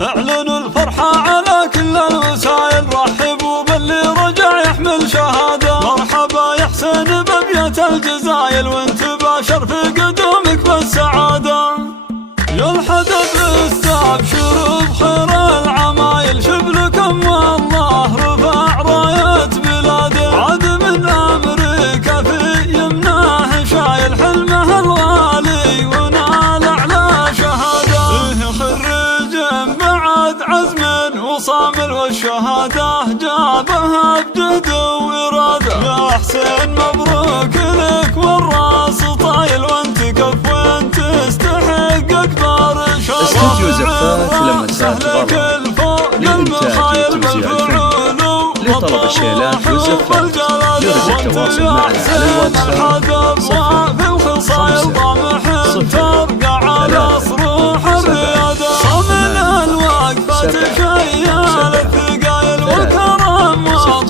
اعلنوا الفرحة على كل الوسائل، رحبوا باللي رجع يحمل شهادة. مرحبا يا حسين بأبيات الجزايل، وانت باشر في قدومك بالسعادة. يا الحدث استبشروا بخير العمايل، شبلكم والله رفع راية بلاده. عاد من أمريكا في يمناه شايل حلمه الغالي ونال أعلى شهادة. خريج بعد عزم وصامل، والشهادة جابها بجهد وإرادة. يا حسين مبروك لك والراس طايل، وانت كف وانت تستحق أكبر شرف. استوديو زفات لمسات غرة للإنتاج وتوزيع الفن. لطلب الشيلات والزفات يرجى التواصل معنا على الواتساب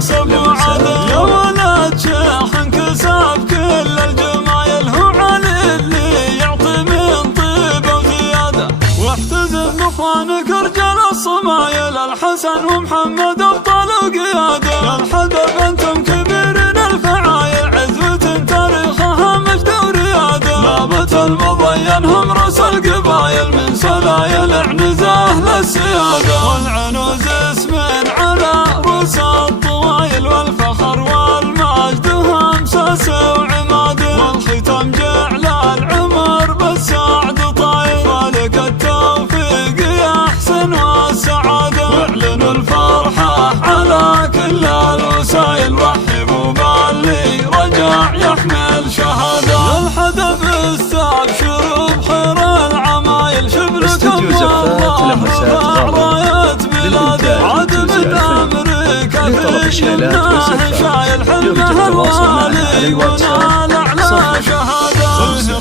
0 يا ولد شيخ انكسب كل الجمايل، هو علي اللي يعطي من طيبه وزياده. واحتزم اخوانك رجال الصمايل، الحسن ومحمد ابطال وقياده. يا الحدث انتم كبيرين الفعايل، عزوة تاريخها مجد ورياده. بابة المضين هم رؤوس القبايل، من سلايل عنزه للسياده. والعنوز اسم على رؤوس الطوايل، والفخر والمجد هم ساس وعماده. والختام جعل العمر بالسعد طايل، فالك التوفيق يا حسن والسعاده. واعلنوا الفرحة على كل الوسائل، رحبوا باللي رجع يحمل شهادة. الحدث استبشروا بخير العمايل، شبلكم والله رفع راية بلاده. عاد من أمريكا في يمناه شايل حلمه الغالي ونال أعلى شهادة.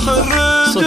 خريج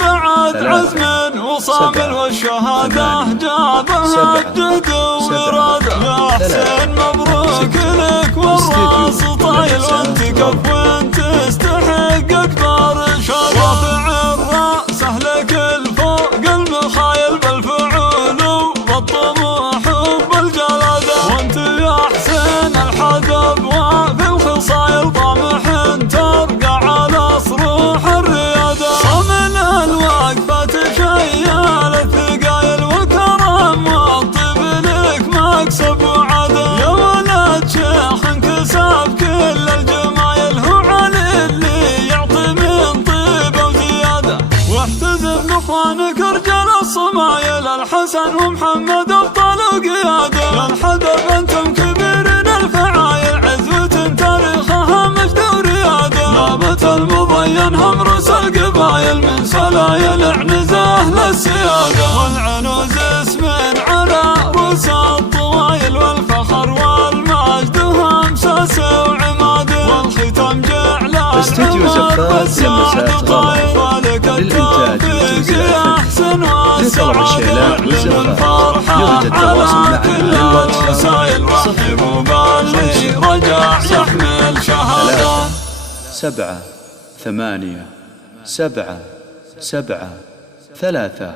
بعد عزم وصامل، والشهادة جابها بجهد وإرادة. يا حسين مبروك لك والراس طايل، وانت كف وانت تستحق أكبر شرف. رافع الرأس أهلك الفوق المخايل، بالفعول وبالطموح وبالجلادة. وانت يا حسين الحدب وفي الخصايل، طامح ترقع على صروح الريادة. صمن الوقفة تشيل الثقايل، والكرم والطيب لك مكسب وعادة. يا ولد شيخ انكسب كل الجمايل، هو علي اللي يعطي من طيبه وزياده. واحتزم اخوانك رجال الصمايل، الحسن ومحمد ابطال وقياده. يا الحدث انتم كبيرين الفعايل، عزوة تاريخها مجد ورياده. بابة المضين هم رؤوس القبايل، من سلايل عنزه للسياده. والعنوز اسم على رؤوس الطوايل، والفخر والمجد هم ساس وعماده. والختام جعل استوديو زفات لمسات غرة للإنتاج وتوزيع الفن. لطلب الشيلات والزفات يرجى التواصل معنا على الواتساب 0 7 8 7 7 3